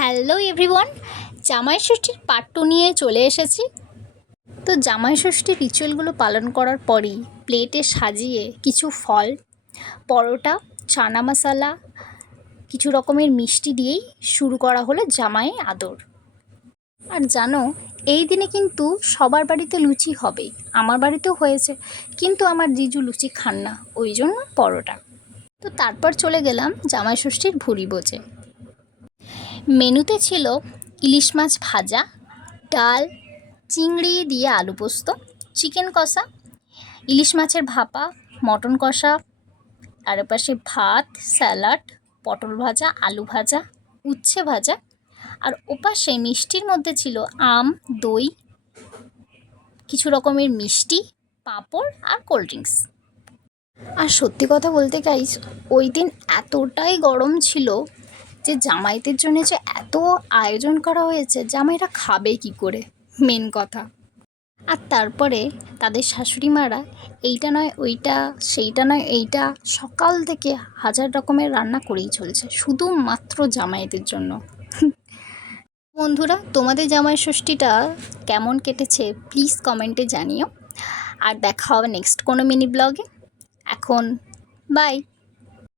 Hello everyone, জামাই ষষ্ঠীর part 2 নিয়ে চলে এসেছি। তো জামাই ষষ্ঠীর রিচুয়ালগুলো পালন করার পরেই প্লেটে সাজিয়ে কিছু ফল, পরোটা, চানা মশলা, কিছু রকমের মিষ্টি দিয়েই শুরু করা হলো জামাই আদর। আর জানো, এই দিনে কিন্তু সবার বাড়িতে লুচি হবে, আমার বাড়িতেও হয়েছে, কিন্তু আমার জিজু লুচি খান না, ওই জন্য পরোটা। তো তারপর চলে গেলাম জামাই ষষ্ঠীর ভুরি ভোজে। মেনুতে ছিল ইলিশ মাছ ভাজা, ডাল, চিংড়ি দিয়ে আলু পোস্ত, চিকেন কষা, ইলিশ মাছের ভাপা, মটন কষা, আর পাশে ভাত, স্যালাড, পটল ভাজা, আলু ভাজা, উচ্ছে ভাজা, আর ওপাশে মিষ্টির মধ্যে ছিল আম, দই, কিছু রকমের মিষ্টি, পাঁপড় আর কোল্ড ড্রিঙ্কস। আর সত্যি কথা বলতে গাইস, ওই দিন এতটাই গরম ছিল যে জামাইদের জন্য যে এত আয়োজন করা হয়েছে, জামাইরা খাবে কি করে, মেন কথা। আর তারপরে তাদের শাশুড়ি মারা এইটা নয় ওইটা, সেইটা নয় এইটা, সকাল থেকে হাজার রকমের রান্না করেই চলছে শুধুমাত্র জামাইদের জন্য। বন্ধুরা, তোমাদের জামাই ষষ্ঠীটা কেমন কেটেছে প্লিজ কমেন্টে জানিও। আর দেখা হবে নেক্সট কোনো মিনি ব্লগে। এখন বাই।